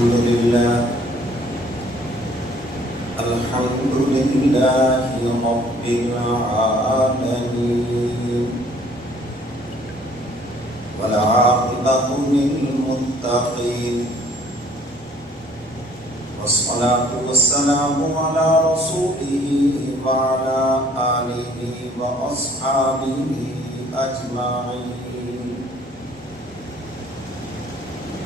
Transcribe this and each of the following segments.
الحمد لله رب العالمين والعاقبة للمتقين والصلاة والسلام على رسوله وعلى آله وأصحابه أجمعين.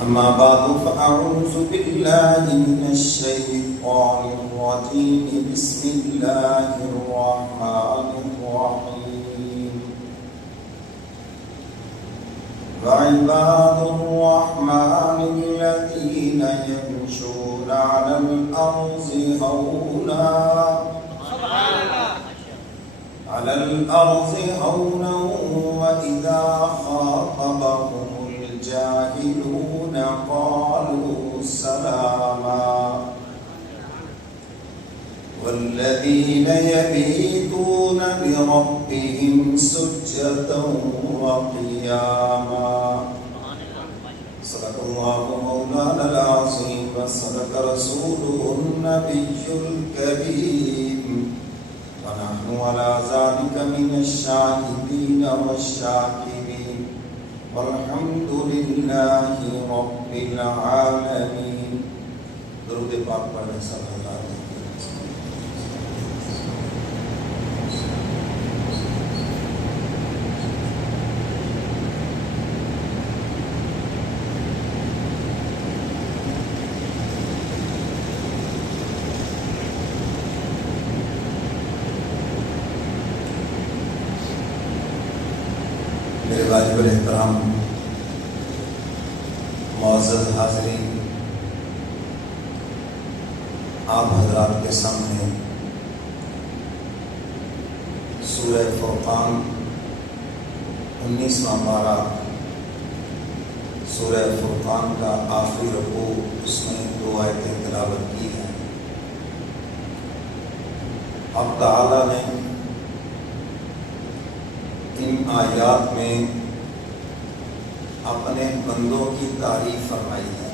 أما بعد فأعوذ بالله من الشيطان الرجيم. بسم الله الرحمن الرحيم. وعباد الرحمن الذين يمشون على الأرض هونا وإذا خاطبهم الجاهلون قالوا سلاما والذين يبيتون لربهم سجدا وقياما. صدق الله مولانا العظيم وصدق رسوله النبي الكريم ونحن على ذلك من الشاهدين والشاكرين والحمد لله رب العالمين. درود پاک پڑھیں سب حضرات. میرے واجب الاحترام معزز حاضرین، آپ حضرات کے سامنے سورہ فرقان 19واں پارہ سورہ فرقان کا آخری رکوع، اس میں 2 آیتیں تلاوت کی ہیں. اب تعالیٰ نے ان آیات میں اپنے بندوں کی تعریف فرمائی ہے.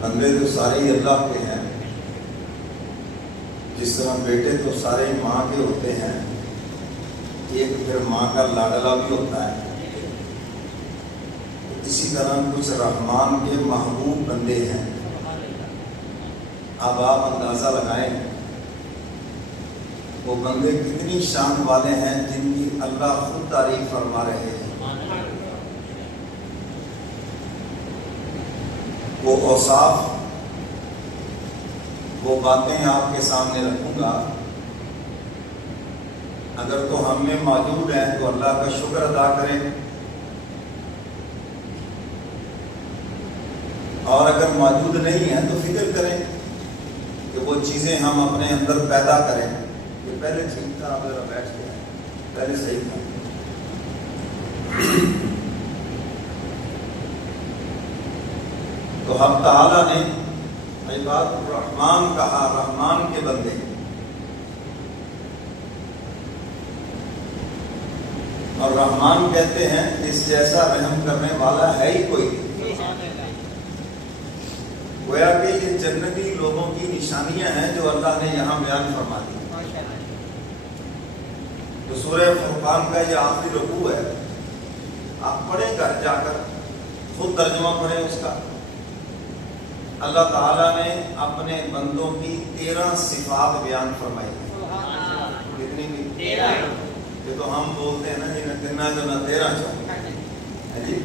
بندے تو سارے ہی اللہ کے ہیں. جس طرح بیٹے تو سارے ماں کے ہوتے ہیں، ایک پھر ماں کا لاڈلا بھی ہوتا ہے. اسی طرح کچھ رحمان کے محبوب بندے ہیں. اب آپ اندازہ لگائیں وہ بندے کتنی شان والے ہیں جن کی اللہ خود تعریف فرما رہے ہیں. وہ اوصاف، وہ باتیں آپ کے سامنے رکھوں گا. اگر تو ہم میں موجود ہیں تو اللہ کا شکر ادا کریں، اور اگر موجود نہیں ہیں تو فکر کریں کہ وہ چیزیں ہم اپنے اندر پیدا کریں. پہلے ٹھیک تھا، آپ ذرا بیٹھ گئے، پہلے صحیح تھا. تو ہم تعالیٰ نے عباد الرحمن کہا، رحمان کے بندے. اور رحمان کہتے ہیں اس جیسا رحم کرنے والا ہے ہی کوئی. گویا کہ یہ جنتی لوگوں کی نشانیاں ہیں جو اللہ نے یہاں بیان فرما دی. تو سورہ فرقان کا یہ آخری رکوع ہے. آپ پڑھیں گھر جا کر، خود ترجمہ پڑھیں اس کا. اللہ تعالیٰ نے اپنے بندوں کی 13 صفات بیان فرمائی. کتنی بھی 13. یہ تو ہم بولتے ہیں نا جی میں 13 چاہوں جی.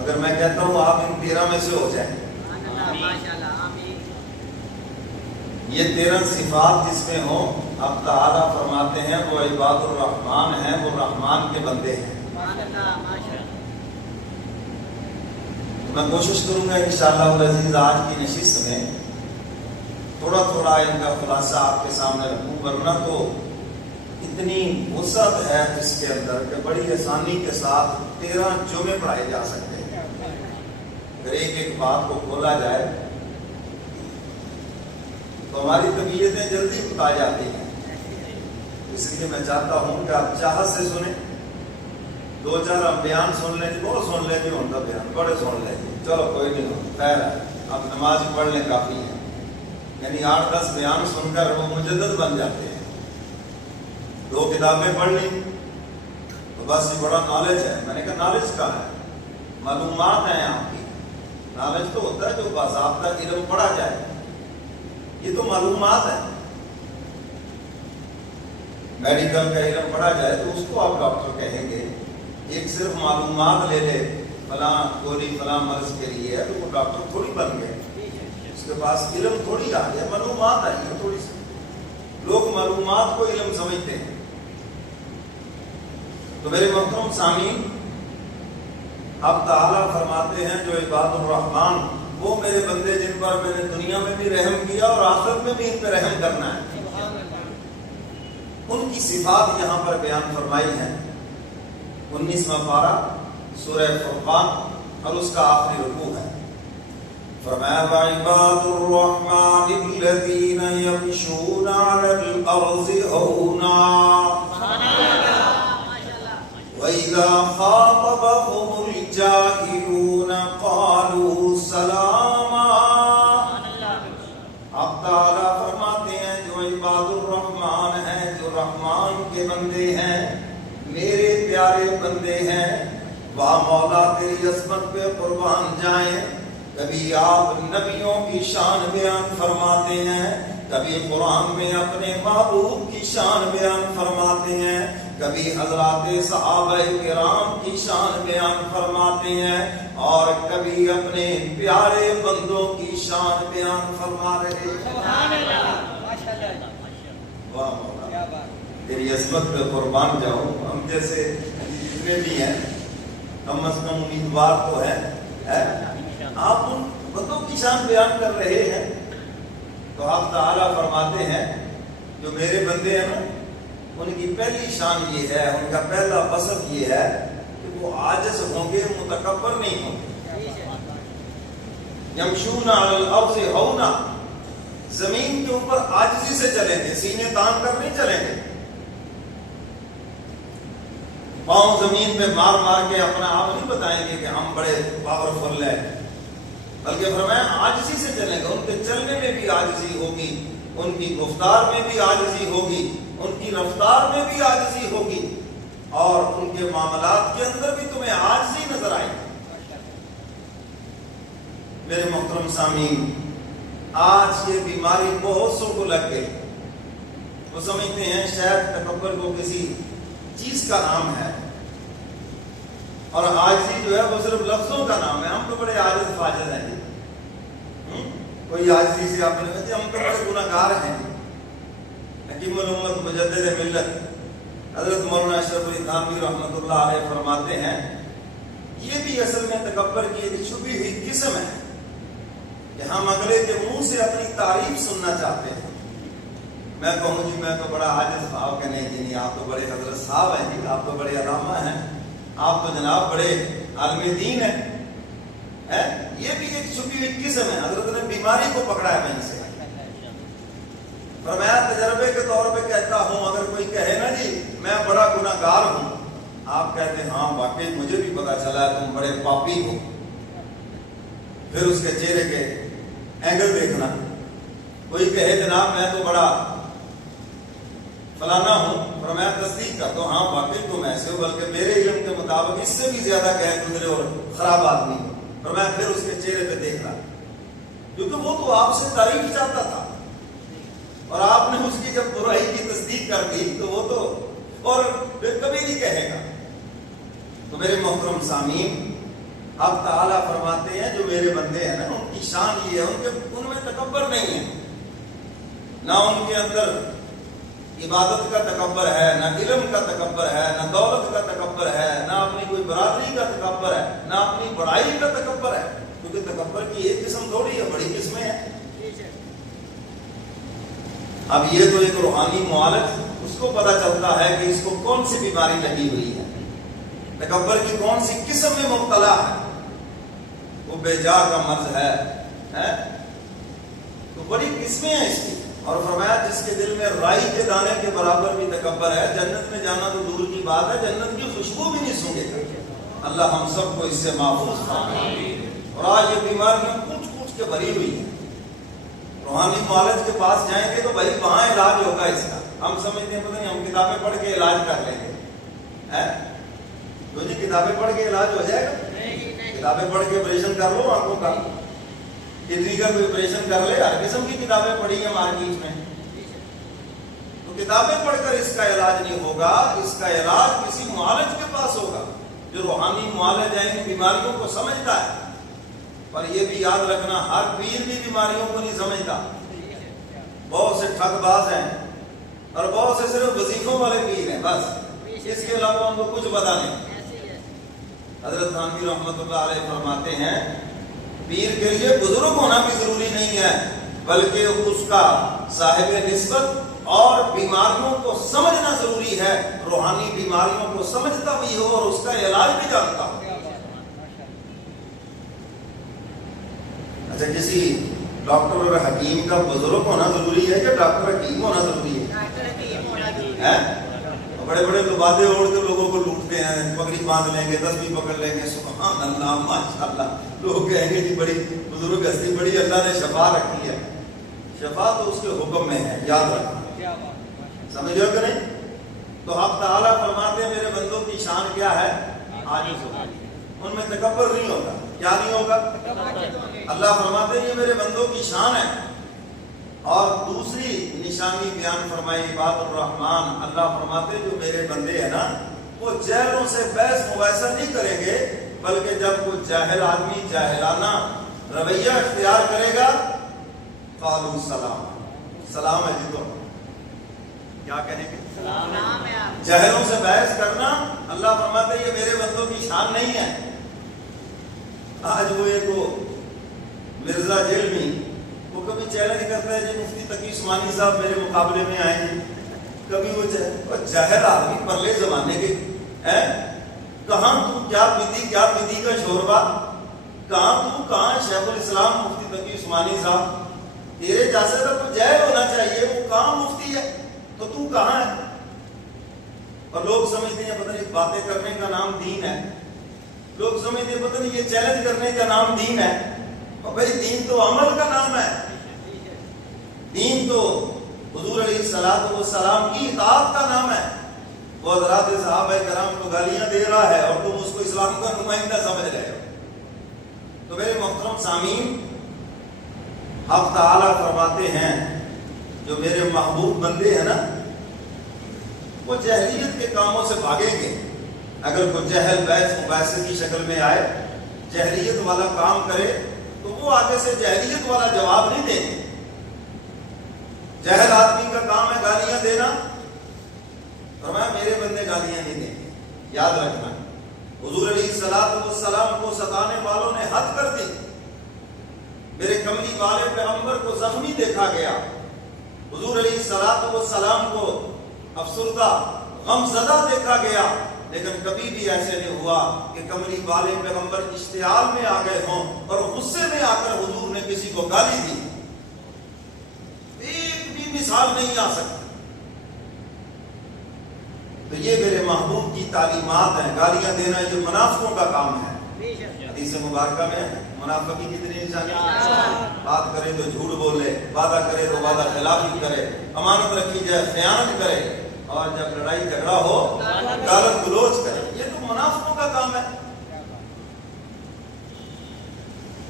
اگر میں کہتا ہوں آپ ان 13 میں سے ہو جائیں. یہ 13 صفات جس میں ہوں، اب تعالیٰ فرماتے ہیں وہ عباد الرحمن ہیں، وہ رحمان کے بندے ہیں. میں کوشش کروں گا انشاءاللہ العزیز آج کی نشست میں تھوڑا تھوڑا ان کا خلاصہ آپ کے سامنے رکھوں، ورنہ تو اتنی وسعت ہے اس کے اندر کہ بڑی آسانی کے ساتھ 13 جمعے پڑھائے جا سکتے ہیں. اگر ایک ایک بات کو کھولا جائے تو ہماری طبیعتیں جلدی بتا جاتی ہیں. اس لیے میں چاہتا ہوں کہ آپ چاہت سے سنیں دو چار ہم بیان سن لیں جی، بہت سن لیں جی، ان کا بیان بڑے سن لیں جی، چلو کوئی نہیں ہو خیر ہے، اب نماز پڑھ لیں کافی ہے. یعنی 8-10 بیان سن کر وہ مجدد بن جاتے ہیں. 2 کتابیں پڑھ لی تو بس یہ بڑا نالج ہے. میں نے کہا نالج کا ہے، معلومات ہیں آپ کی. نالج تو ہوتا ہے جو باضابطہ علم پڑھا جائے، یہ تو معلومات ہے. میڈیکل کا علم پڑھا جائے تو اس کو آپ ڈاکٹر کہیں گے. ایک صرف معلومات لے لے فلاں گولی فلاں مرض کے لیے ہے تو وہ ڈاکٹر تھوڑی بن گئے. اس کے پاس علم تھوڑی آ گیا، معلومات آئی ہے تھوڑی سی. لوگ معلومات کو علم سمجھتے ہیں. تو میرے محترم سامعین، اب تعالیٰ فرماتے ہیں جو عباد الرحمن وہ میرے بندے جن پر میں نے دنیا میں بھی رحم کیا اور آخرت میں بھی ان پہ رحم کرنا ہے. ان کی صفات یہاں پر بیان فرمائی ہیں. 19واں پارہ سورہ فرقان اور اس کا آخری رکوع ہے. فرمایا وعباد الرحمن الذین یمشون علی الارض ہونا وَإِذَا خَاطَبَهُمُ الْجَاهِلُونَ قَالُوا سَلَامًا. اب تعالیٰ فرماتے ہیں جو عباد الرحمن ہیں، جو رحمان کے بندے ہیں، میرے پیارے بندے ہیں، واہ مولا تیری عظمت پہ قربان جائیں. کبھی آپ نبیوں کی شان بیان فرماتے ہیں، کبھی قرآن میں اپنے محبوب کی شان بیان فرماتے ہیں، کبھی حضرات صحابہ کرام کی شان بیان فرماتے ہیں، اور کبھی اپنے پیارے بندوں کی شان بیان فرما رہے ہیں. واہ مولا تیری عظمت پہ قربان جاؤ. ہم جیسے جتنے بھی ہیں کم از کم امیدوار تو ہے، آپ ان بندوں کی شان بیان کر رہے ہیں. تو آپ تعالیٰ فرماتے ہیں جو میرے بندے ہیں نا، ان کی پہلی شان یہ ہے، ان کا پہلا وصف یہ ہے کہ وہ عاجز ہوں گے، متکبر نہیں ہوں گے. یمشون علی الارض ہونا، زمین کے اوپر عاجزی سے چلیں گے، سینے تان کر نہیں چلیں گے. پاؤں زمین پہ مار مار کے اپنا آپ نہیں بتائیں گے کہ ہم بڑے پاورفل ہیں، بلکہ فرمایا عاجزی سے چلیں گے. ان کے چلنے میں بھی عاجزی ہوگی، ان کی گفتار میں بھی عاجزی ہوگی، ان کی رفتار میں بھی عاجزی ہوگی، اور ان کے معاملات کے اندر بھی تمہیں عاجزی نظر آئے گی. میرے محترم سامعین، آج یہ بیماری بہت سو کو لگ گئی. وہ سمجھتے ہیں شاید تکبر کو کسی چیز کا نام ہے، اور عاجزی جو ہے وہ صرف لفظوں کا نام ہے. ہم تو بڑے عاجز فاجز ہیں جی. کوئی عاجزی سے آپ نے کہا ہم تو بڑے گناہگار ہیں. حکیم الامت مجدد ملت حضرت مولانا اشرف علی تھانوی رحمۃ اللہ علیہ فرماتے ہیں یہ بھی اصل میں تکبر کی ایک چھپی ہوئی قسم ہے کہ ہم اگلے کے منہ سے اپنی تعریف سننا چاہتے ہیں. میں کہوں جی میں تو بڑا عاجز بھاؤ کہ نہیں جی نہیں، آپ تو بڑے حضرت صاحب ہیں جی، آپ تو بڑے علامہ ہیں، آپ تو جناب بڑے عالم دین ہیں. یہ بھی ایک چھپی ہوئی قسم ہے. حضرت نے بیماری کو پکڑا ہے وہیں سے. فرمایا تجربے کے طور پہ کہتا ہوں، اگر کوئی کہے نا جی میں بڑا گناہگار ہوں، آپ کہتے ہیں ہاں واقعی مجھے بھی پتا چلا ہے تم بڑے پاپی ہو. پھر اس کے چہرے کے اینگل دیکھنا. کوئی کہے جناب میں تو بڑا فلانا ہوں، فرمایا تصدیق کر دو ہاں واقعی تم ایسے ہو، بلکہ میرے علم کے مطابق اس سے بھی زیادہ گہرے گزرے اور خراب آدمی ہو. فرمایا پھر اس کے چہرے پہ دیکھنا، کیونکہ وہ تو آپ سے تعریف چاہتا تھا، اور آپ نے اس کی جب برائی کی تصدیق کر دی تو وہ تو اور پھر کبھی نہیں کہے گا. تو میرے محترم سامعین، اب تعالیٰ فرماتے ہیں جو میرے بندے ہیں نا ان کی شان یہ ہے ان میں تکبر نہیں ہے، نہ ان کے اندر عبادت کا تکبر ہے، نہ علم کا تکبر ہے، نہ دولت کا تکبر ہے، نہ اپنی کوئی برادری کا تکبر ہے، نہ اپنی بڑائی کا تکبر ہے. کیونکہ تکبر کی ایک قسم تھوڑی ہے، بڑی قسمیں ہیں. اب یہ تو ایک روحانی معالج، اس کو پتا چلتا ہے کہ اس کو کون سی بیماری لگی ہوئی ہے، تکبر کی کون سی قسم میں مبتلا ہے. وہ بے جا کا مرض ہے تو بڑی قسمیں ہیں اس کی. اور فرمایا جس کے دل میں رائی کے دانے کے برابر بھی تکبر ہے، جنت میں جانا تو دور کی بات ہے، جنت کی خوشبو بھی نہیں سونگے گا۔ اللہ ہم سب کو اس سے محفوظ فرمائے۔ اور آج یہ بیماریاں کچھ کچھ کے بھری ہوئی ہیں، روحانی معالج کے پاس جائیں گے تو بھائی وہاں علاج ہوگا اس کا۔ ہم سمجھتے ہیں پتہ نہیں ہم کتابیں پڑھ کے علاج کر لیں گے، تو جی کتابیں پڑھ کے علاج ہو جائے گا؟ کتابیں پڑھ کے آپریشن کر لو آنکھوں کا، کڈنی کا کوئی آپریشن کر لے، ہر قسم کی کتابیں پڑھی ہیں مارکیٹ میں، تو کتابیں پڑھ کر اس کا علاج نہیں ہوگا۔ اس کا علاج کسی معالج کے پاس ہوگا جو روحانی معالج ہے، ان بیماریوں کو سمجھتا ہے۔ پر یہ بھی یاد رکھنا، ہر پیر بھی بیماریوں کو نہیں سمجھتا۔ بہت سے ٹھگ باز ہیں اور بہت سے صرف وظیفوں والے پیر ہیں، بس اس کے علاوہ ان کو کچھ پتا نہیں۔ حضرت تھانوی رحمۃ اللہ علیہ فرماتے ہیں پیر کے لیے بزرگ ہونا بھی ضروری نہیں ہے، بلکہ اس کا صاحب نسبت اور بیماریوں کو سمجھنا ضروری ہے، روحانی بیماریوں کو سمجھتا بھی ہو اور اس کا علاج بھی جانتا ہو۔ اچھا، کسی ڈاکٹر اور حکیم کا بزرگ ہونا ضروری ہے کہ ڈاکٹر حکیم ہونا ضروری ہے؟ بڑے بڑے لبادے اوڑھ کے لوگوں کو لوٹتے ہیں، پگڑی باندھ لیں گے، تسبیح پکڑ لیں گے، سبحان اللہ ماشاءاللہ، لوگ کہیں گے جی بڑی بزرگ ہستی، بڑی اللہ نے شفا رکھی ہے۔ شفا تو اس کے حکم میں ہے، یاد رکھنا، سمجھو کہ نہیں؟ تو حق تعالیٰ فرماتے ہیں میرے بندوں کی شان کیا ہے؟ عاجز ہوگا، ان میں تکبر نہیں ہوگا۔ کیا نہیں ہوگا؟ اللہ فرماتے ہیں یہ میرے بندوں کی شان ہے۔ اور دوسری نشانی بیان فرمائی عباد الرحمن، اللہ فرماتے جو میرے بندے ہیں نا، وہ جاہلوں سے بحث مباحثہ نہیں کریں گے، بلکہ جب وہ جاہل آدمی جاہلانہ رویہ اختیار کرے گا، قالوا سلام، سلام ہے جی، تو کیا کہیں گے؟ سلام ہے۔ جاہلوں سے بحث کرنا، اللہ فرماتے یہ میرے بندوں کی شان نہیں ہے۔ آج وہ ایک مرزا جیلمی، وہ کبھی چیلنج کرتا ہے جی مفتی تقی عثمانی صاحب میرے مقابلے میں آئیں گے، کبھی وہ جاہل آدمی پرلے زمانے کے ہیں، کہاں تو کیا پیتی کا شوربہ، کہاں شیخ الاسلام مفتی تقی عثمانی صاحب، تیرے جیسے تو جاہل ہونا چاہیے، وہ کہاں مفتی ہے تو تو کہاں ہے؟ اور لوگ سمجھتے ہیں پتہ نہیں باتیں کرنے کا نام دین ہے، لوگ سمجھتے ہیں پتہ نہیں یہ چیلنج کرنے کا نام دین ہے۔ اور بھائی دین تو عمل کا نام ہے، دین تو حضور علیہ الصلوۃ والسلام کی اطاعت کا نام ہے۔ وہ حضرات صحابہ کرام کو گالیاں دے رہا ہے اور تم اس کو اسلام کا نمائندہ سمجھ رہے ہو۔ تو میرے محترم سامعین، حق تعالیٰ فرماتے ہیں جو میرے محبوب بندے ہیں نا، وہ جہلیت کے کاموں سے بھاگیں گے۔ اگر کوئی جہل بحث مباحثے کی شکل میں آئے، جہلیت والا کام کرے، تو وہ آگے سے جہلیت والا جواب نہیں دیں گے۔ جہل آدمی کا کام ہے گالیاں دینا، فرمایا میرے بندے گالیاں نہیں دیں گے۔ یاد رکھنا، حضور علیہ الصلوۃ والسلام کو ستانے والوں نے حد کر دی، میرے کملی والے پیغمبر کو زخمی دیکھا گیا، حضور علیہ الصلوۃ والسلام کو افسردہ غم زدہ دیکھا گیا، لیکن کبھی بھی ایسے نہیں ہوا کہ کملی والے پیغمبر اشتعال میں آ گئے ہوں اور غصے میں آ کر حضور نے کسی کو گالی دی۔ ایک بھی مثال نہیں آ سکتی۔ تو یہ میرے محبوب کی تعلیمات ہیں۔ گالیاں دینا یہ منافقوں کا کام ہے۔ حدیث مبارکہ میں منافقی کتنی نشانیاں، بات کرے تو جھوٹ بولے، وعدہ کرے تو وعدہ خلافی کرے، امانت رکھی جائے خیانت کرے، اور جب لڑائی جھگڑا ہو گالت گلوچ کرے۔ یہ تو منافقوں کا کام ہے۔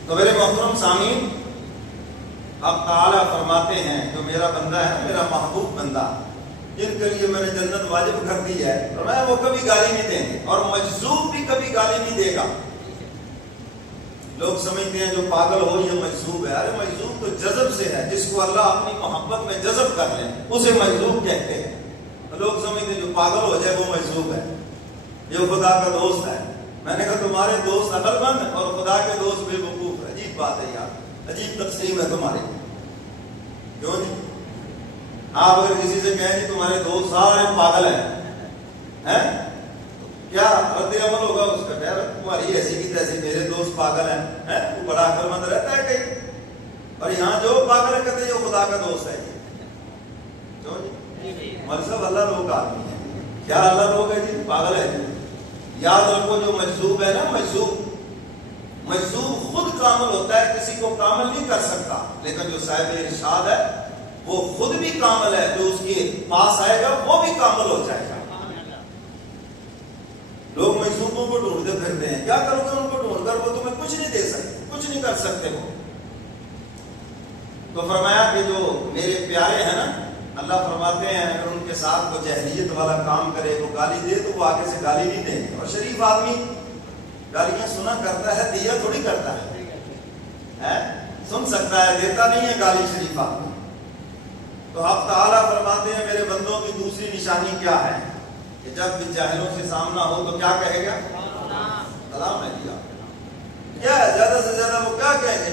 تو میرے محترم سامعین، اب تعالیٰ فرماتے ہیں جو میرا بندہ ہے، میرا محبوب بندہ، جن کے لیے میں نے جنت واجب کر دی ہے، فرمایا وہ کبھی گالی نہیں دیں گے، اور مجذوب بھی کبھی گالی نہیں دے گا۔ لوگ سمجھتے ہیں جو پاگل ہو یہ مجذوب ہے۔ ارے مجذوب تو جذب سے ہے، جس کو اللہ اپنی محبت میں جذب کر لے اسے مجذوب کہتے ہیں۔ لوگ سمجھتے ہیں جو پاگل ہو جائے وہ مجذوب ہے، یہ خدا کا دوست ہے۔ میں نے کہا تمہارے دوست عقل مند اور خدا کے دوست بے وقوف ہے۔ عجیب بات ہے یار، عجیب تقسیم ہے تمہاری، کیوں جی؟ آپ اگر کسی سے کہیں جی تمہارے دوست سارے پاگل ہیں، کیا رد عمل ہوگا اس کا؟ خیر تمہاری ایسی کی تیسی، میرے دوست پاگل ہیں، وہ بڑا عقل مند رہتا ہے کہیں، اور یہاں جو پاگل ہے کہتے ہیں یہ خدا کا دوست ہے جی۔ کیوں جی؟ مولوی صاحب اللہ لوگ آدمی ہے، کیا اللہ لوگ ہے جی؟ پاگل ہے جی، یاد رکھو جو مجذوب ہے نا، مجذوب خود کامل ہوتا ہے، کسی کو کامل نہیں کر سکتا، لیکن جو صاحب ارشاد ہے وہ خود بھی کامل ہے، جو اس کے پاس آئے گا وہ بھی کامل ہو جائے گا۔ لوگ مجذوبوں کو ڈھونڈتے پھرتے ہیں، کیا کرو گے ان کو ڈھونڈ کر؟ وہ تمہیں کچھ نہیں دے سکتے، کچھ نہیں کر سکتے وہ۔ تو فرمایا کہ جو میرے پیارے ہیں نا، اللہ فرماتے ہیں اگر ان کے ساتھ وہ جہلیت والا کام کرے، وہ گالی دے تو وہ آگے سے گالی نہیں دیں گے۔ اور شریف آدمی گالیاں سنا کرتا ہے، دیا تھوڑی کرتا ہے، سن سکتا ہے، دیتا نہیں ہے گالی شریف آدمی۔ تو آپ تعالیٰ فرماتے ہیں میرے بندوں کی دوسری نشانی کیا ہے کہ جب بھی جاہلوں سے سامنا ہو تو کیا کہے گا؟ سلام ہے دیا۔ کیا ہے زیادہ سے زیادہ وہ کیا کہیں گے؟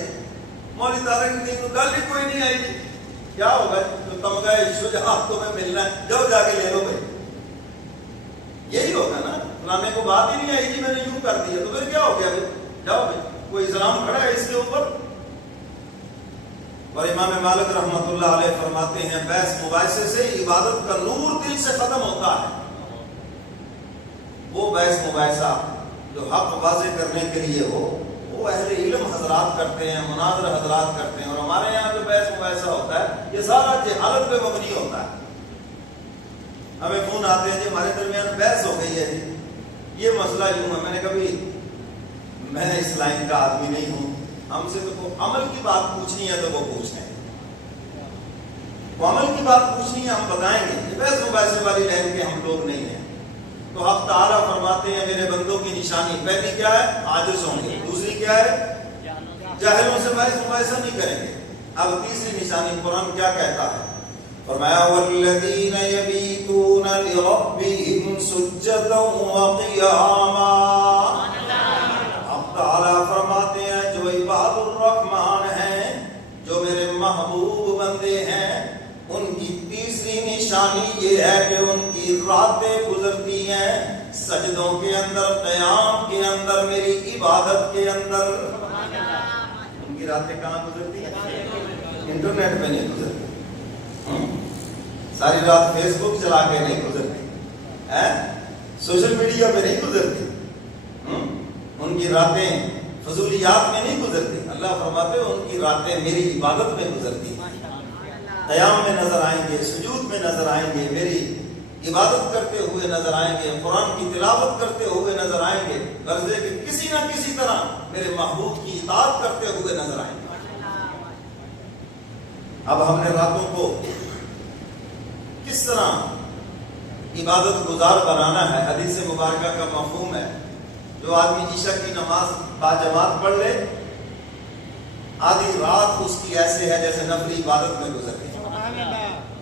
مولوی طارق کی تو گالی کوئی نہیں آئی گی، کیا ہوگا؟ تو تمغہ شجاعت تمہیں ملنا ہے، جاؤ جا کے لے لو بھائی، یہی ہوگا نا۔ فلانے کو بات ہی نہیں آئی جی، میں نے یوں کر دیا، تو پھر کیا ہو گیا بھائی؟ جاؤ بھائی، کوئی اسلام کھڑا ہے اس کے اوپر؟ اور امام مالک رحمۃ اللہ علیہ فرماتے ہیں بحث مباحثے سے عبادت کا نور دل سے ختم ہوتا ہے۔ وہ بحث مباحثہ جو حق واضح کرنے کے لیے ہو وہ اہل علم حضرات کرتے ہیں، مناظر حضرات کرتے ہیں، اور ہمارے یہاں جو بحث مباحثہ ہوتا ہے یہ سارا جہالت پہ مبنی ہوتا ہے۔ ہمیں فون آتے ہیں جی ہمارے درمیان بحث ہو گئی ہے جی، یہ مسئلہ یوں ہے۔ میں نے کبھی میں اس لائن کا آدمی نہیں ہوں، ہم سے تو عمل کی بات پوچھنی ہے تو وہ پوچھ لیں، وہ عمل کی بات پوچھنی ہے ہم بتائیں گے، یہ بحث مباحثے والی لائن کے ہم لوگ نہیں ہیں۔ تو حق تعالیٰ فرماتے ہیں میرے بندوں کی نشانی پہلی کیا ہے؟ عاجز ہوں گے، دوسری کیا ہے؟ جاہلوں سے بحث مباحثہ نہیں کریں گے۔ اب تیسری نشانی قرآن کیا کہتا ہے؟ فرمایا والذین یبیتون لربہم سجدا وقیاما۔ حق تعالیٰ فرماتے ہیں جو عباد الرحمن ہیں، جو میرے محبوب بندے ہیں، ان کی تیسری نشانی یہ ہے کہ ان کی راتیں گزرتی ہیں سجدوں کے اندر، قیام کے اندر، میری عبادت کے اندر۔ ان کی راتیں کہاں گزرتی ہیں؟ انٹرنیٹ پہ نہیں گزرتی، ساری رات فیس بک چلا کے نہیں گزرتی، سوشل میڈیا پہ نہیں گزرتی، ان کی راتیں فضولیات میں نہیں گزرتی۔ اللہ فرماتے ہیں ان کی راتیں میری عبادت میں گزرتی ہیں، قیام میں نظر آئیں گے، سجود میں نظر آئیں گے، میری عبادت کرتے ہوئے نظر آئیں گے، قرآن کی تلاوت کرتے ہوئے نظر آئیں گے، غرض ہے کہ کسی نہ کسی طرح میرے محبوب کی اطاعت کرتے ہوئے نظر آئیں گے۔ اب ہم نے راتوں کو کس طرح عبادت گزار بنانا ہے، حدیث مبارکہ کا مفہوم ہے جو آدمی عشاء کی نماز باجماعت پڑھ لے، آدھی رات اس کی ایسے ہے جیسے نفلی عبادت میں گزر گئی،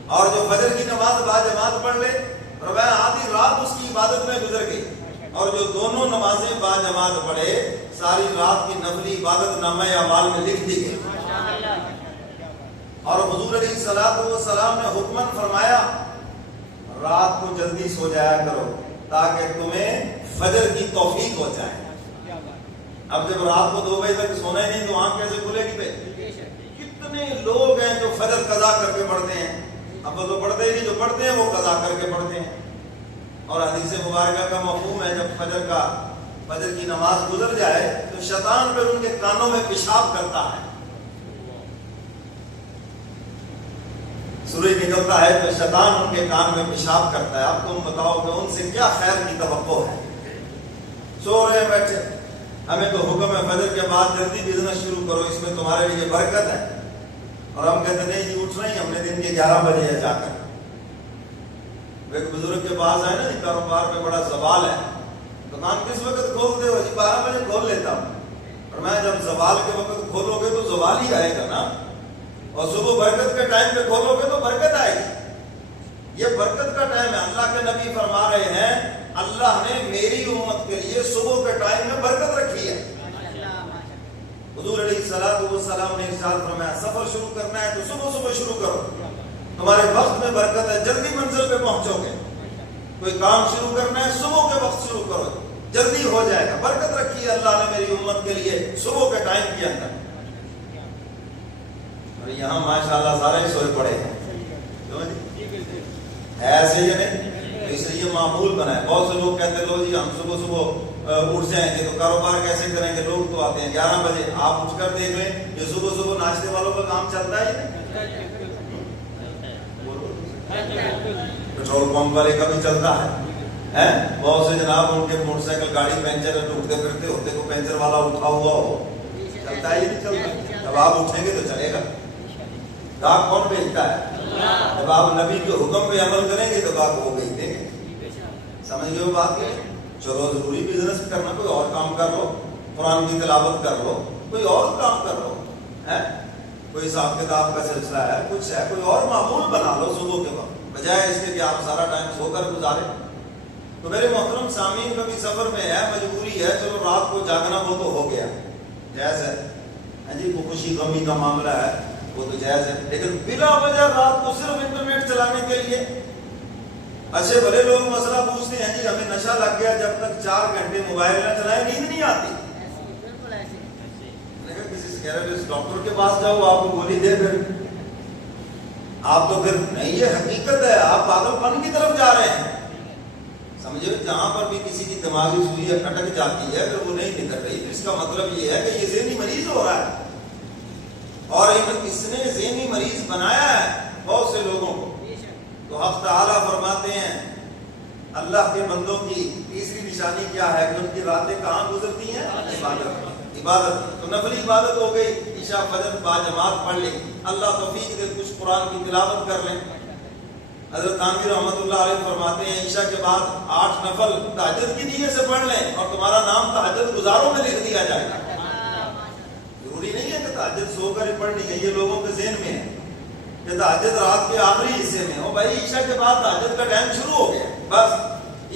اور جو فجر کی نماز باجماعت پڑھ لے آدھی رات اس کی عبادت میں گزر گئی، اور جو دونوں نمازیں باجماعت پڑھے ساری رات کی نفلی عبادت نامہ اعمال میں لکھ دی گئی۔ اور حضور علیہ السلام نے حکمن فرمایا رات کو جلدی سو جایا کرو تاکہ تمہیں فجر کی توفیق ہو جائے۔ اب جب رات کو 2 بجے تک سونا ہی نہیں تو آنکھ کیسے کھلے گی؟ کتنے لوگ ہیں جو فجر قضا کر کے پڑھتے ہیں، اب وہ تو پڑھتے ہی نہیں، جو پڑھتے ہیں وہ قضا کر کے پڑھتے ہیں۔ اور حدیث مبارکہ کا مفہوم ہے جب فجر کی نماز گزر جائے تو شیطان پھر ان کے کانوں میں پیشاب کرتا ہے، سورج نکلتا ہے تو شیطان ان کے کان میں پیشاب کرتا ہے۔ اب تم بتاؤ کہ ان سے کیا خیر کی توقع ہے؟ سو رہے بیٹھے، ہمیں تو حکم ہے فجر کے بعد جلدی بزنس شروع کرو، اس میں تمہارے لیے برکت ہے، اور ہم کہتے نہیں جی اٹھ رہے ہیں، ہم نے دن کے 11 بجے ہے جا کر۔ ایک بزرگ کے پاس آئے نا جی کاروبار میں بڑا زوال ہے، دکان کس وقت کھولتے ہو؟ جی 12 بجے کھول لیتا ہوں۔ اور میں جب زوال کے وقت کھولو گے تو زوال ہی آئے گا نا، اور صبح برکت کے ٹائم پہ کھولو گے تو برکت آئے گی۔ یہ برکت کا ٹائم ہے۔ اللہ کے نبی فرما رہے ہیں اللہ نے میری امت کے لیے صبح کے ٹائم میں برکت رکھی ہے۔ حضور علیہ السلام نے ارشاد فرمایا سفر شروع کرنا ہے تو صبح صبح شروع کرو، تمہارے وقت میں برکت ہے، جلدی منزل پہ پہنچو گے۔ کوئی کام شروع کرنا ہے صبح کے وقت شروع کرو، جلدی ہو جائے گا۔ برکت رکھی ہے اللہ نے میری امت کے لیے صبح کے ٹائم کے اندر۔ اور یہاں ماشاءاللہ سارے سوئے پڑے ہیں، ایسے ہی نہیں اس لیے معمول بنا ہے. بہت سے لوگ کہتے ہیں لو جی ہم صبح صبح اٹھ جائیں گے تو کاروبار کیسے کریں گے. لوگ تو آتے ہیں 11 بجے. آپ اٹھ کر دیکھ لیں یہ صبح صبح ناشتے والوں کا کام چلتا ہے. پیٹرول پمپ والے کا بھی چلتا ہے. بہت سے جناب ان کے موٹر سائیکل گاڑی پنچر ٹوٹتے پھرتے ہوتے کو پنچر والا اٹھا ہوا ہو. چلتا ہے یہ نہیں چلتا. جب آپ اٹھیں گے تو چلے گا. گاہک کون بھیجتا ہے؟ جب آپ نبی کے حکم پہ عمل کریں گے تو گاہک وہ بھیج دیں گے. سمجھ گئے بات کی. چلو ضروری بزنس کرنا, کوئی اور کام کر لو, قرآن کی تلاوت کر لو, کوئی اور کام کر لو, کوئی حساب کتاب کا سلسلہ ہے, کچھ ہے, کوئی اور معمول بنا لو صبح کے وقت, بجائے اس کے کہ آپ سارا ٹائم سو کر گزارے. تو میرے محترم سامعین کبھی سفر میں ہے, مجبوری ہے, چلو رات کو جاگنا وہ تو ہو گیا, جائز ہے. جی وہ خوشی غمی کا معاملہ ہے وہ تو جائز ہے. لیکن بلا وجہ رات کو صرف انٹرنیٹ چلانے کے لیے اچھے بڑے لوگ مسئلہ پوچھتے ہیں جی ہمیں نشہ لگ گیا, جب تک 4 گھنٹے موبائل نہ چلائے نیند نہیں آتی. کسی سے کہہ رہے اس ڈاکٹر کے پاس جاؤ, آپ کو گولی دے پھر آپ تو پھر نہیں, یہ حقیقت ہے, آپ پاگل پن کی طرف جا رہے ہیں. سمجھے, جہاں پر بھی کسی کی دماغی سوئی اٹک جاتی ہے پھر وہ نہیں نکل رہی, اس کا مطلب یہ ہے کہ یہ ذہنی مریض ہو رہا ہے. اور اس نے ذہنی مریض بنایا ہے بہت سے لوگوں کو. تو حق تعالیٰ فرماتے ہیں اللہ کے بندوں کی تیسری نشانی کیا ہے کہ ان کی راتیں کہاں گزرتی ہیں؟ عبادت. تو نفلی عبادت ہو گئی, عشاء فجر باجماعت پڑھ لیں, اللہ توفیق دے کچھ قرآن کی تلاوت کر لیں. حضرت تانوی رحمۃ اللہ علیہ فرماتے ہیں عشاء کے بعد 8 نفل تہجد کی نیت سے پڑھ لیں اور تمہارا نام تہجد گزاروں میں لکھ دیا جائے گا. ضروری نہیں ہے کہ تہجد سو کر ہی پڑھنی ہے, یہ لوگوں کے ذہن میں ہے کہ تہجد رات کے آخری حصے میں ہو. بھائی عشاء کے بعد تہجد کا ٹائم شروع ہو گیا, بس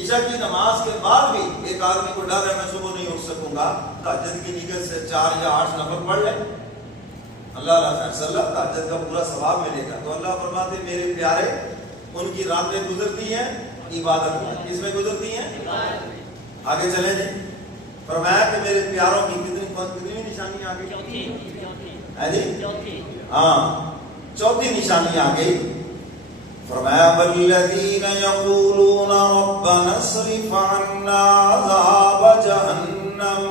عشاء کی نماز کے بعد بھی ایک آدمی کو ڈر ہے میں صبح نہیں اٹھ سکوں گا, تہجد کی نیت سے 4 یا 8 نفل پڑھ لیں, اللہ تہجد کا پورا ثواب ملے گا. تو اللہ فرماتے میرے پیارے ان کی راتیں گزرتی ہیں عبادت میں. کس میں گزرتی ہیں؟ آگے چلیں جی. فرمایا کہ میرے پیاروں کی کتنی نشانی آ گئی جی؟ ہاں, چوتھی نشانی آ گئی. فرمایا والذین یقولون ربنا اصرف عنا عذاب جہنم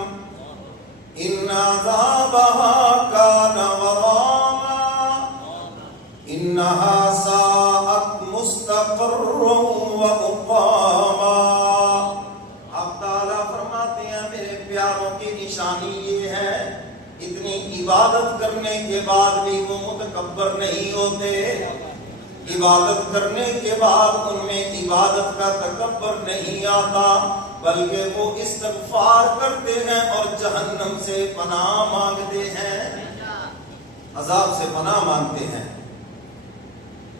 ان عذابها کان غراما انها ساءت مستقرا ومقاما. اب تعالیٰ فرماتے ہیں میرے پیاروں کی نشانی یہ ہے اتنی عبادت کرنے کے بعد بھی وہ متکبر نہیں ہوتے. عبادت کرنے کے بعد ان میں عبادت کا تکبر نہیں آتا, بلکہ وہ استغفار کرتے ہیں اور جہنم سے پناہ مانگتے ہیں, عذاب سے پناہ مانگتے ہیں.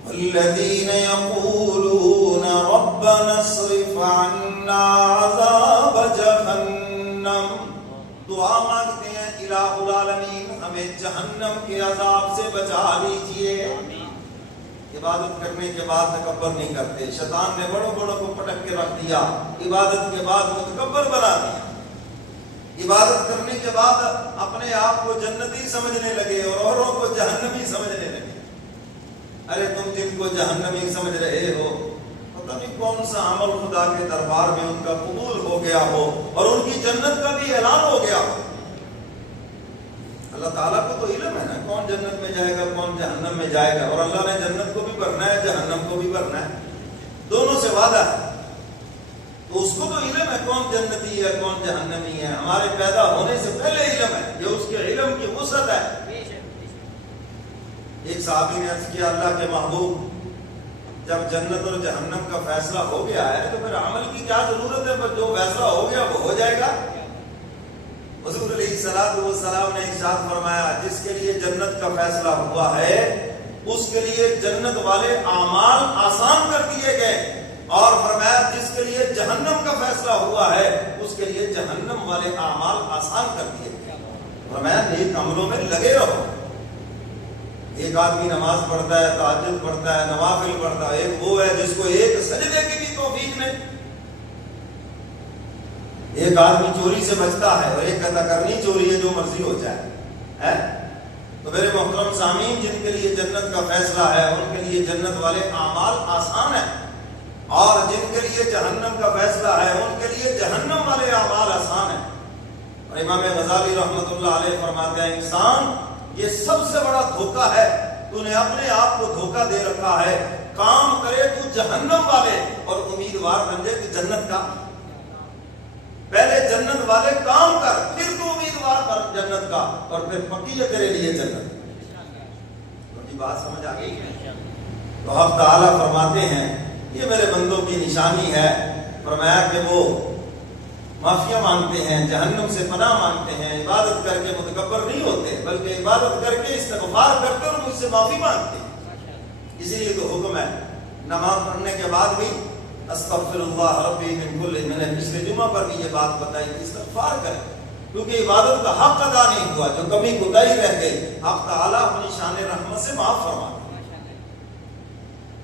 الذين يقولون ربنا اصرف عنا عذاب جہنم, دعا مانگتے ہیں الہ العالمین ہمیں جہنم کے عذاب سے بچا لیجئے. عبادت کرنے کے بعد تکبر نہیں کرتے. شیطان نے بڑوں بڑوں کو پٹک کے رکھ دیا, عبادت کے بعد متکبر بنا دیا. عبادت کرنے کے بعد اپنے آپ کو جنتی سمجھنے لگے اور اوروں کو جہنمی سمجھنے لگے. ارے تم جن کو جہنمی سمجھ رہے ہو پتہ نہیں کون سا عمل خدا کے دربار میں ان کا قبول ہو گیا ہو اور ان کی جنت کا بھی اعلان ہو گیا ہو. اللہ تعالیٰ کو تو علم ہے نا کون جنت میں جائے گا کون جہنم میں جائے گا, اور اللہ نے جنت کو بھی بھرنا ہے جہنم کو بھی بھرنا ہے, دونوں سے وعدہ ہے. تو اس کو تو علم ہے کون جنتی ہے کون جہنمی ہے, ہمارے پیدا ہونے سے پہلے علم ہے, یہ اس کے علم کی وسعت ہے. ایک صحابی نے عرض کیا اللہ کے محبوب جب جنت اور جہنم کا فیصلہ ہو گیا ہے تو پھر عمل کی کیا ضرورت ہے, پر جو فیصلہ ہو گیا وہ ہو جائے گا. حضور علیہ الصلوۃ والسلام نے ارشاد فرمایا جس کے لیے جنت کا فیصلہ ہوا ہے اس کے لیے جنت والے اعمال آسان کر دیے گئے, اور فرمایا جس کے لیے جہنم کا فیصلہ ہوا ہے اس کے لیے جہنم والے اعمال آسان کر دیے گئے. فرمایا نیک عملوں میں لگے رہو. ایک آدمی نماز پڑھتا ہے, تہجد پڑھتا ہے, نوافل پڑھتا ہے, ایک وہ ہے جس کو ایک سجدے کی بھی توفیق نہیں. ایک آدمی چوری سے بچتا ہے اور ایک کہتا کرنی چوری ہے جو مرضی ہو جائے. تو میرے محترم سامعین جن کے لیے جنت کا فیصلہ ہے ان کے لیے جنت والے اعمال آسان ہیں. اور جن کے لیے جہنم کا فیصلہ ہے ان کے لیے جہنم والے اعمال آسان ہیں۔ اور امام غزالی رحمۃ اللہ علیہ فرماتے ہیں انسان یہ سب سے بڑا دھوکہ ہے، تو نے اپنے آپ کو دھوکہ دے رکھا ہے، کام کرے تو جہنم والے اور امیدوار بن جائے تو جنت کا۔ پہلے جنت والے کام کر، پھر تو امیدوار پر جنت کا، اور پھر پکی ہے تیرے لیے جنت۔ تو بات سمجھ آ گئی؟ تو حق تعالیٰ فرماتے ہیں یہ میرے بندوں کی نشانی ہے، فرمایا کہ وہ معافیاں مانگتے ہیں، جہنم سے پناہ مانگتے ہیں، عبادت کر کے متکبر نہیں ہوتے بلکہ عبادت کر کے استغفار کرتے اور مجھ سے معافی مانگتے ہیں۔ اسی لیے تو حکم ہے نماز پڑھنے کے بعد بھی استغفر اللہ ربی من کل، میں نے پچھلے جمعہ پر بھی یہ بات بتائی کہ استغفار کریں، کیونکہ عبادت کا حق ادا نہیں ہوا، جو کمی کوتاہی رہ گئی حق تعالیٰ اپنی شان رحمت سے معاف فرما۔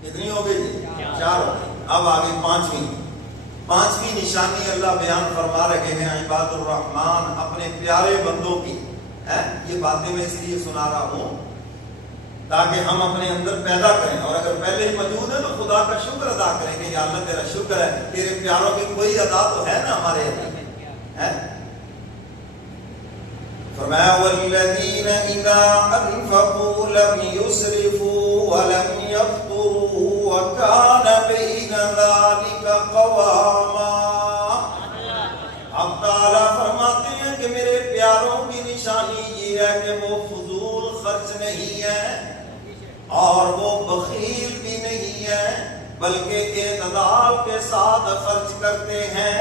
کتنی ہو گئی جی؟ 4 ہو گئی۔ اب آگے پانچویں نشانی اللہ بیان فرما رہے ہیں عباد الرحمن اپنے پیارے بندوں کی۔ یہ باتیں میں اس لیے سنا رہا ہوں تاکہ ہم اپنے اندر پیدا کریں، اور اگر پہلے ہی موجود ہے تو خدا کا شکر ادا کریں کہ یا اللہ تیرا شکر ہے، تیرے پیاروں کی کوئی ادا تو ہے نا ہمارے اندر۔ فرمایا والذین اذا انفقوا لم يسرفوا ولم يقتروا وكان بين ذلك قواما۔ اب تعالیٰ فرماتے ہیں کہ میرے پیاروں کی نشانی یہ ہے کہ وہ فضول خرچ نہیں ہے اور وہ بخیل بھی نہیں ہے، بلکہ اعتدال کے ساتھ خرچ کرتے ہیں۔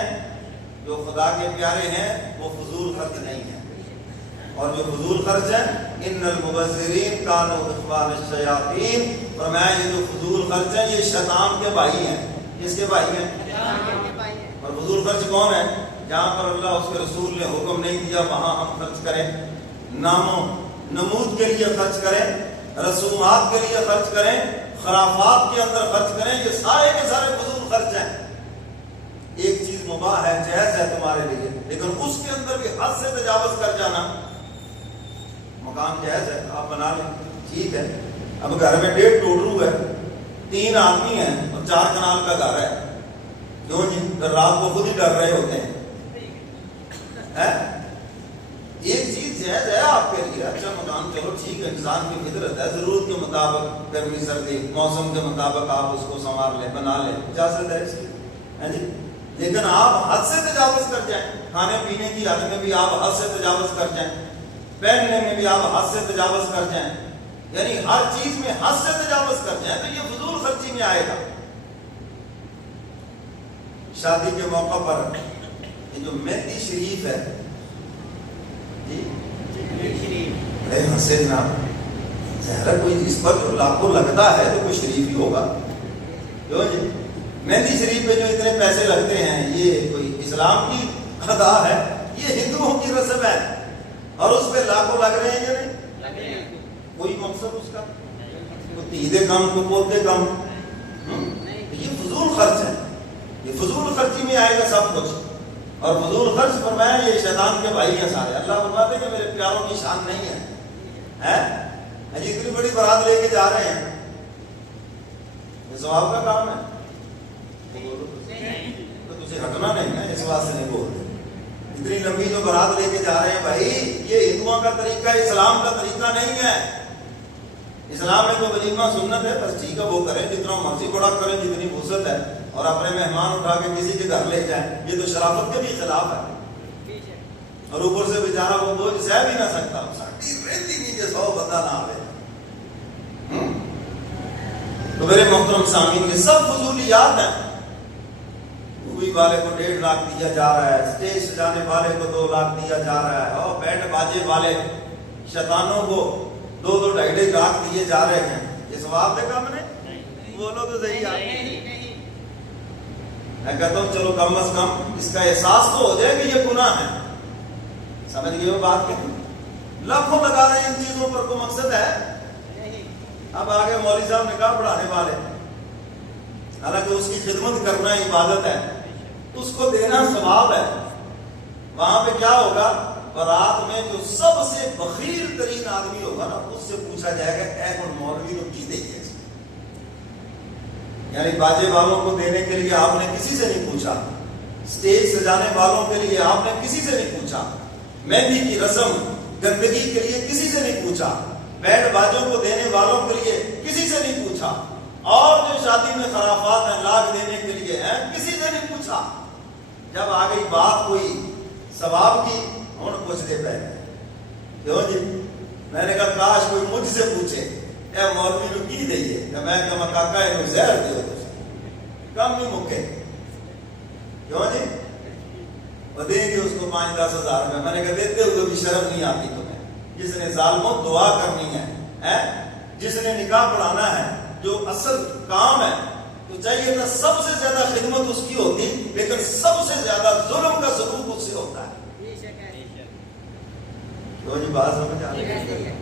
جو خدا کے پیارے ہیں وہ فضول خرچ نہیں ہے، اور جو فضول خرچ ہے ان المبذرین کانوا اخوان الشیاطین، فرمایا یہ جو فضول خرچ ہیں یہ شیطان کے بھائی ہیں۔ کس کے بھائی ہیں؟ اور فضول خرچ کون ہے؟ جہاں پر اللہ اس کے رسول نے حکم نہیں دیا وہاں ہم خرچ کریں، نام و نمود کے لیے خرچ کریں، رسومات کے لیے خرچ کریں، خرافات کے اندر خرچ کریں، یہ سارے کے سارے فضول خرچ ہیں۔ ایک چیز مباح ہے، جائز ہے تمہارے لیے، لیکن اس کے اندر بھی حد سے تجاوز کر جانا۔ مکان جائز ہے آپ بنا لیں، ٹھیک ہے، اب گھر میں 1.5 ٹوڈرو ہے، 3 آدمی ہیں اور 4 کنال کا گھر ہے، کیوں جی؟ رات کو خود ہی ڈر رہے ہوتے ہیں۔ ایک چیز جائز ہے آپ کے لیے، اچھا مکان چلو ٹھیک ہے، انسان کی فطرت ہے، ضرورت کے مطابق گرمی سردی موسم کے مطابق آپ اس کو سنوار لیں، بنا لیں، اجازت ہے اس کی، ہے جی۔ لیکن آپ حد سے تجاوز کر جائیں، کھانے پینے کی حد میں بھی آپ حد سے تجاوز کر جائیں، پہننے میں بھی آپ حد سے تجاوز کر جائیں، یعنی ہر چیز میں حد سے تجاوز کر جائیں تو یہ فضول خرچی میں آئے گا۔ شادی کے موقع پر یہ جو مہندی شریف ہے جی، ہنسے جناب، ظاہر کوئی اس پر جو لاکھوں لگتا ہے تو کوئی شریف ہی ہوگا، کیوں جی؟ مہندی شریف پہ جو اتنے پیسے لگتے ہیں یہ کوئی اسلام کی ادا ہے؟ یہ ہندوؤں کی رسم ہے، اور اس پہ لاکھوں لگ رہے ہیں یا نہیں؟ کوئی مقصد اس کا؟ کوئی عیدیں کم، کوئی پودے کم، یہ فضول خرچ ہے، یہ فضول خرچی میں آئے گا سب کچھ۔ اور فضول خرچ فرمایا یہ شیطان کے بھائی ہیں سارے۔ اللہ فرماتے ہیں کہ میرے پیاروں کی شان نہیں ہے، جی اتنی بڑی بارات لے کے جا رہے ہیں، یہ ثواب کا کام ہے تو تجھے ہٹنا نہیں ہے، اس بات سے نہیں بولتے۔ اتنی لمبی جو بارات لے کے جا رہے ہیں بھائی، یہ ہندوؤں کا طریقہ ہے، اسلام کا طریقہ نہیں ہے۔ اسلام میں تو ولیمہ سنت ہے، بس ٹھیک ہے وہ کریں، جتنا مرضی بڑا کریں، جتنی وسعت ہے، اور اپنے مہمان اٹھا کے کسی کے گھر لے جائیں، یہ تو شرافت کے بھی خلاف ہے۔ اور اوپر سے بیچارہ وہ بوجھ سہ بھی نہ سکتا، ساڑی رہتی نہیں کہ 100 بندہ نہ آئے۔ تو میرے محترم سامعین یہ سب فضولیات ہیں۔ مووی والے کو 1.5 لاکھ دیا جا رہا ہے، اسٹیج سجانے والے کو 2 لاکھ دیا جا رہا ہے، اور بینڈ باجے والے شیطانوں کو 2-2 ڈھائی لاکھ دیے جا رہے ہیں۔ یہ ثواب دے کام نے؟ بولو تو صحیح ہے۔ میں کہتا ہوں چلو کم از کم اس کا احساس تو ہو جائے کہ یہ گناہ ہے، سمجھ گئے ہو بات کی؟ لاکھوں لگا رہے ہیں ان چیزوں پر، کوئی مقصد ہے؟ اب آگے مولوی صاحب نکاح پڑھانے والے، حالانکہ اس کی خدمت کرنا عبادت ہے، اس کو دینا ثواب ہے۔ وہاں پہ کیا ہوگا؟ بارات میں جو سب سے بخیل ترین آدمی ہوگا نا، اس سے پوچھا جائے گا اے کوئی مولوی تو کی دے گی، یعنی باجے والوں کو دینے کے لیے آپ نے کسی سے نہیں پوچھا، اسٹیج سجانے والوں کے لیے آپ نے کسی سے نہیں پوچھا، مہندی کی رسم گندگی کے لیے کسی سے نہیں پوچھا، بینڈ باجوں کو دینے والوں کے لیے کسی سے نہیں پوچھا، اور جو شادی میں خرافات ہیں لاکھ دینے کے لیے ہیں کسی سے نہیں پوچھا۔ جب آ گئی بات کوئی ثواب کی، ہوں پوچھتے پہلے کیوں جی؟ میں نے کہا کاش کوئی مجھ سے پوچھے اے مولوی نو کی دئیے، کہ میں کہا کاکا انہوں زہر دیو تو کم نہیں مکے، کیوں جی؟ وہ دیں گے اس کو 5-10 ہزار میں۔ میں نے کہا دیتے ہوئے بھی شرم نہیں آتی تمہیں؟ جس نے ظالموں دعا کرنی ہے، جس نے نکاح پڑھانا ہے، جو اصل کام ہے، تو چاہیے تھا سب سے زیادہ خدمت اس کی ہوتی، لیکن سب سے زیادہ ظلم کا سلوک اس سے ہوتا ہے۔ کیوں جی بات سمجھ آ رہی ہے؟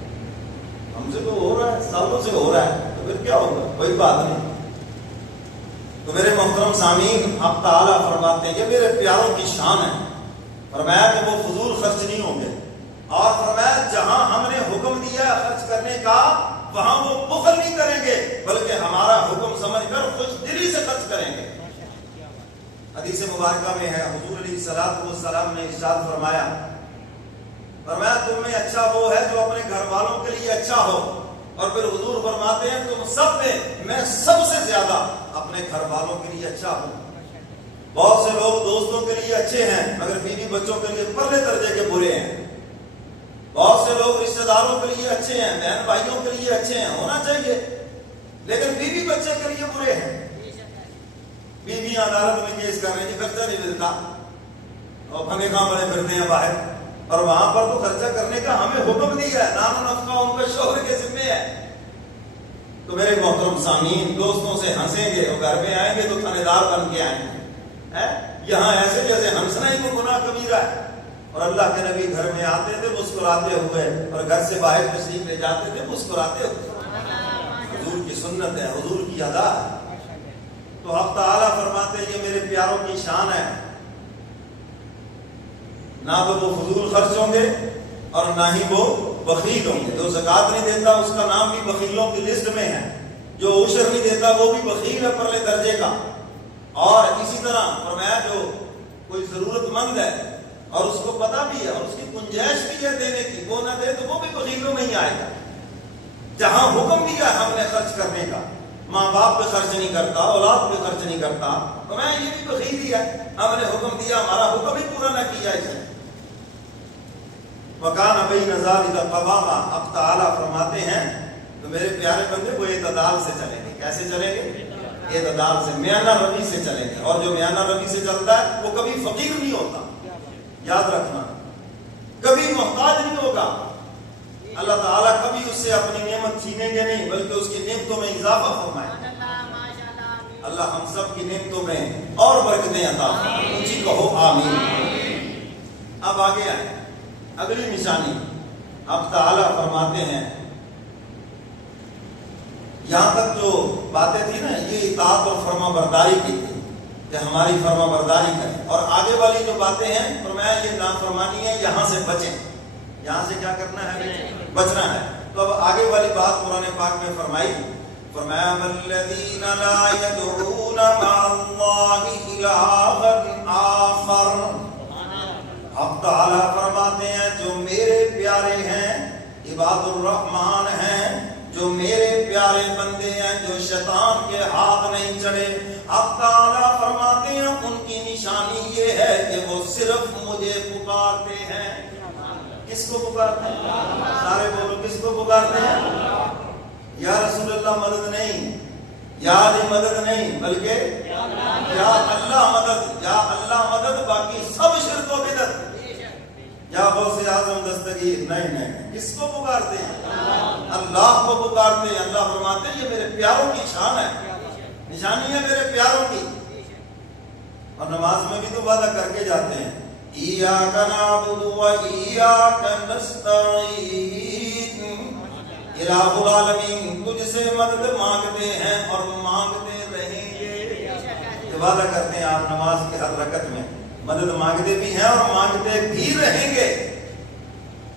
ہم سے تو ہو رہا ہے، سالوں سے ہو رہا ہے، تو پھر کیا ہوگا؟ کوئی بات نہیں۔ تو میرے محترم سامعین، اب تعالیٰ فرماتے ہیں، یہ میرے پیاروں کی شان ہے، فرمایا کہ وہ فضول خرچ نہیں ہوں گے، اور فرمایا جہاں ہم نے حکم دیا ہے خرچ کرنے کا وہاں وہ بخل نہیں کریں گے، بلکہ ہمارا حکم سمجھ کر خوش دلی سے خرچ کریں گے۔ حدیث مبارکہ میں ہے، حضور علیہ الصلوۃ والسلام نے ارشاد فرمایا تم میں اچھا وہ ہے جو اپنے گھر والوں کے لیے اچھا ہو، اور پھر حضور فرماتے ہیں تم سب میں سب سے زیادہ اپنے گھر والوں کے لیے اچھا ہوں۔ بہت سے لوگ دوستوں کے لیے اچھے ہیں مگر بیوی بچوں کے لیے پرلے درجے کے برے ہیں۔ بہت سے لوگ رشتہ داروں کے لیے اچھے ہیں، بہن بھائیوں کے لیے اچھے ہیں، ہونا چاہیے، لیکن بیوی بچے کے لیے برے ہیں۔ بیویاں عدالت میں کیس کر رہی ہیں، خرچہ نہیں ملتا، اور پھنے کام بڑے پھرتے ہیں باہر، اور وہاں پر تو خرچہ کرنے کا ہمیں حکم دیا ہے، نام و نفقہ ان کا شوہر کے ذمہ ہے۔ تو میرے محترم سامعین، دوستوں سے ہنسیں گے اور گھر میں آئیں گے تو تھانے دار بن کے آئیں گے، یہاں ایسے جیسے ہنسنا ہی کو گناہ کبیرہ ہے۔ اور اللہ کے نبی گھر میں آتے تھے مسکراتے ہوئے، اور گھر سے باہر تشریف لے جاتے تھے مسکراتے ہوئے۔ حضور کی سنت ہے، حضور کی ادا ہے۔ تو اب تعالیٰ فرماتے ہیں یہ میرے پیاروں کی شان ہے، نہ تو وہ فضول خرچ ہوں گے اور نہ ہی وہ بخیل ہوں گے۔ جو زکوٰۃ نہیں دیتا اس کا نام بھی بخیلوں کی لسٹ میں ہے، جو عشر نہیں دیتا وہ بھی بخیل ہے پرلے درجے کا۔ اور اسی طرح فرمایا جو کوئی ضرورت مند ہے اور اس کو پتہ بھی ہے اور اس کی گنجائش بھی ہے دینے کی، وہ نہ دے تو وہ بھی بخیلوں میں ہی آئے گا۔ جہاں حکم دیا ہم نے خرچ کرنے کا، ماں باپ پہ خرچ نہیں کرتا، اولاد پہ خرچ نہیں کرتا، تو میں یہ بھی بخیل ہی ہے، ہم نے حکم دیا ہمارا حکم ہی پورا نہ کیا اسے۔ وَكَانَ بَيْنَ ذَلِكَ قَوَامًا، اب تعالیٰ فرماتے ہیں تو میرے پیارے بندے وہ اعتدال سے چلیں گے۔ کیسے چلیں گے؟ اعتدال سے، میانہ روی سے چلیں گے، اور جو میانہ روی سے چلتا ہے وہ کبھی فقیر نہیں ہوتا، یاد رکھنا، کبھی محتاج نہیں ہوگا۔ اللہ تعالیٰ کبھی اس سے اپنی نعمت چھینیں گے نہیں، بلکہ اس کی نعمتوں میں اضافہ فرمائے۔ اللہ ہم سب کی نعمتوں میں اور برکتیں عطا فرمائے، اونچی کہو آمین۔ اب آگے آئے اگلی نشانی، اب تعالیٰ فرماتے ہیں، یہاں تک جو باتیں تھی نا یہ اطاعت اور فرما برداری کی تھی کہ ہماری فرما برداری کریں، اور آگے والی جو باتیں ہیں فرمایا یہ نافرمانی ہے، یہاں سے بچیں، یہاں سے کیا کرنا ہے؟ بچنا ہے۔ تو اب آگے والی بات قرآن پاک میں فرمائی، فرمایا والذین لا یدعون مع اللہ الہا آخر۔ اب تعالیٰ فرماتے ہیں جو میرے پیارے ہیں، عباد الرحمن ہیں، جو میرے پیارے بندے ہیں، جو شیطان کے ہاتھ نہیں چڑھے، اب تعالیٰ فرماتے ہیں ان کی نشانی یہ ہے کہ وہ صرف مجھے پکارتے ہیں۔ کس کو پکارتے ہیں؟ سارے بولو، کس کو پکارتے ہیں؟ یا رسول اللہ مدد نہیں، یا علی مدد نہیں، بلکہ یا اللہ مدد، یا اللہ مدد، باقی سب شرک و بدعت، یا غوث اعظم دستگیر، نہیں، کس کو پکارتے ہیں؟ اللہ کو پکارتے ہیں۔ اللہ فرماتے ہیں یہ میرے پیاروں کی شان ہے، نشانی ہے میرے پیاروں کی۔ اور نماز میں بھی تو وعدہ کر کے جاتے ہیں، ایاک نعبد و ایاک نستعین، الہ العالمین تجھ سے مدد مانگتے ہیں اور مانگتے رہیں گے۔ یہ وعدہ کرتے ہیں آپ نماز کی ہر رکعت میں، مدد مانگتے بھی ہیں اور مانگتے بھی رہیں گے۔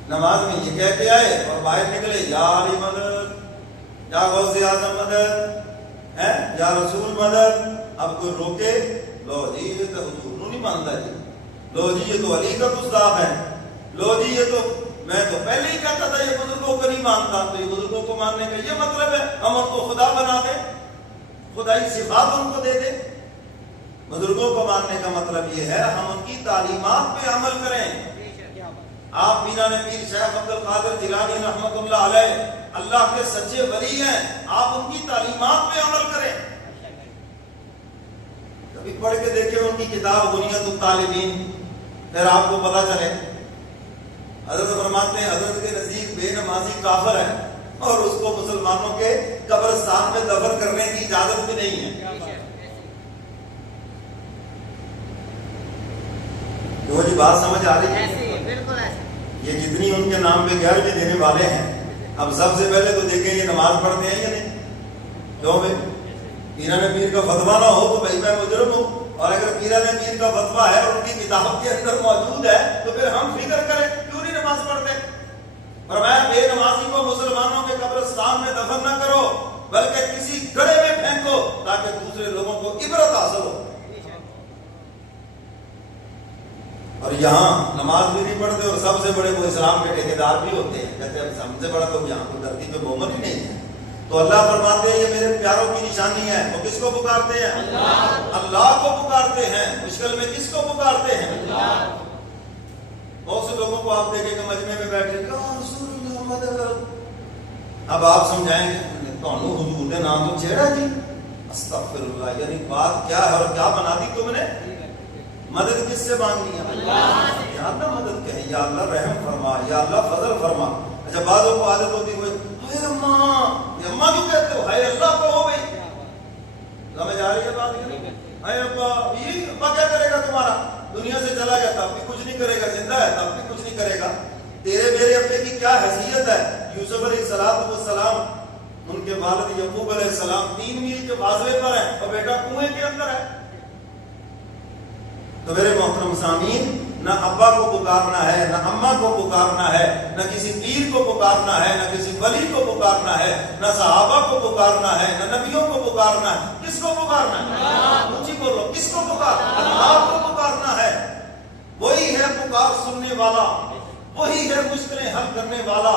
نماز میں یہ کہہ کے آئے اور باہر نکلے یا علی مدد، یا غوث اعظم مدد، ہے یا رسول مدد. اب کوئی روکے لو جی یہ تو حضور نو نہیں مانتا جی, لو جی یہ تو علی کا گستاخ ہے, لو جی یہ تو میں تو پہلے ہی کہتا تھا یہ بزرگوں کو نہیں مانتا. تو یہ بزرگوں کو ماننے کا یہ مطلب ہے ہم ان کو خدا بنا دیں, خدائی صفات ان کو دے دیں. بزرگوں کو ماننے کا مطلب یہ ہے ہم ان کی تعلیمات پہ عمل کریں. آپ مینا نے پیر شیخ عبد القادر جیلانی رحمۃ اللہ علیہ اللہ کے سچے ولی ہیں, آپ ان کی تعلیمات پہ عمل کریں. کبھی پڑھ کے دیکھیں ان کی کتاب بنیاد الطالبین, پھر آپ کو پتا چلے. حضرت فرماتے ہیں حضرت کے نزدیک بے نمازی کافر ہے اور اس کو مسلمانوں کے قبرستان میں دفن کرنے کی اجازت بھی نہیں ہے. جو جی بات سمجھ آ رہی ہے؟ یہ جتنی ان کے نام پہ گھر بھی دینے والے ہیں, اب سب سے پہلے تو دیکھیں یہ نماز پڑھتے ہیں یا نہیں. کیوں بھائی پیران پیر کا فتویٰ نہ ہو تو بھائی میں مجرم ہوں, اور اگر پیران پیر کا فتویٰ ہے اور ان کی کتاب کے اندر موجود ہے تو پھر ہم فکر کریں کیوں نہیں نماز پڑھتے. فرمایا بے نمازی کو مسلمانوں کے قبرستان میں دفن نہ کرو بلکہ کسی گڑھے میں پھینکو تاکہ دوسرے لوگوں کو عبرت حاصل ہو. اور یہاں نماز بھی نہیں پڑھتے اور سب سے بڑے وہ اسلام کے ٹھیکیدار بھی ہوتے ہیں, کہتے ہیں ہم سے بڑا تو یہاں کوئی دھرتی پہ مومن ہی نہیں ہے. تو اللہ فرماتے ہیں یہ میرے پیاروں کی نشانی ہے. وہ کس کو پکارتے ہیں؟ اللہ کو پکارتے ہیں. مشکل میں کس کو پکارتے ہیں؟ بہت سے لوگوں کو آپ دیکھیں کہ مجمع میں بیٹھے اب آپ سمجھائیں گے تو حضور نے نام تو چھیڑا جی, استغفر اللہ, یعنی بات کیا ہے اور کیا بنا دی تم نے. مدد کس سے مانگنی ہے؟ یا اللہ مدد کہیں, یا اللہ رحم فرما, یا اللہ فضل فرما. اچھا بعضوں کو عادت ہوتی ہوئی ہائے اماں, یہ اماں کیوں کہتے ہو, ہائے اللہ کہو بھائی. سمجھ آ رہی ہے بات؟ ہائے ابا, یہ ابا کیا کرے گا تمہارا, دنیا سے چلا گیا تب بھی کچھ نہیں کرے گا, زندہ ہے تب بھی کچھ نہیں کرے گا. تیرے میرے ابے کی کیا حیثیت ہے. یوسف علیہ السلام ان کے والد یعقوب علیہ السلام 3 میل کے فاصلے پر ہے اور بیٹا کنویں کے اندر ہے. تو میرے محترم سامعین, نہ ابا کو پکارنا ہے, نہ اماں کو پکارنا ہے, نہ کسی پیر کو پکارنا ہے, نہ کسی ولی کو پکارنا ہے, نہ صحابہ کو پکارنا ہے, نہ نبیوں کو پکارنا ہے. کس کو پکارنا ہے؟ اونچی بولو, کس کو پکارنا ہے؟ اللہ کو پکارنا ہے. وہی ہے پکار سننے والا, وہی ہے مشکلیں حل کرنے والا,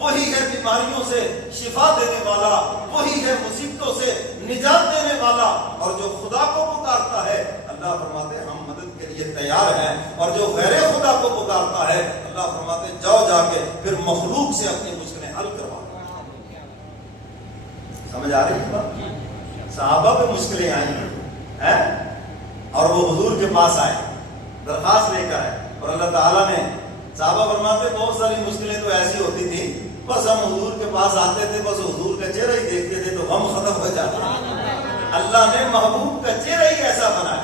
وہی ہے بیماریوں سے شفا دینے والا, وہی ہے مصیبتوں سے نجات دینے والا. اور جو خدا کو پکارتا ہے اللہ فرماتے ہیں ہم مدد کے لیے تیار ہیں, اور جو غیر خدا کو پکارتا ہے اللہ فرماتے ہیں جاؤ جا کے پھر مخلوق سے اپنی مشکلیں حل کروا. سمجھ آ رہی ہے بات؟ صحابہ پہ مشکلیں آئی ہیں اور وہ حضور کے پاس آئے, درخواست لے کر آئے, اور اللہ تعالیٰ نے, صحابہ فرماتے بہت ساری مشکلیں تو ایسی ہوتی تھی بس ہم حضور کے پاس آتے تھے, بس حضور کا چہرہ ہی دیکھتے تھے تو غم ختم ہو جاتا. اللہ نے محبوب کا چہرہ ہی ایسا بنایا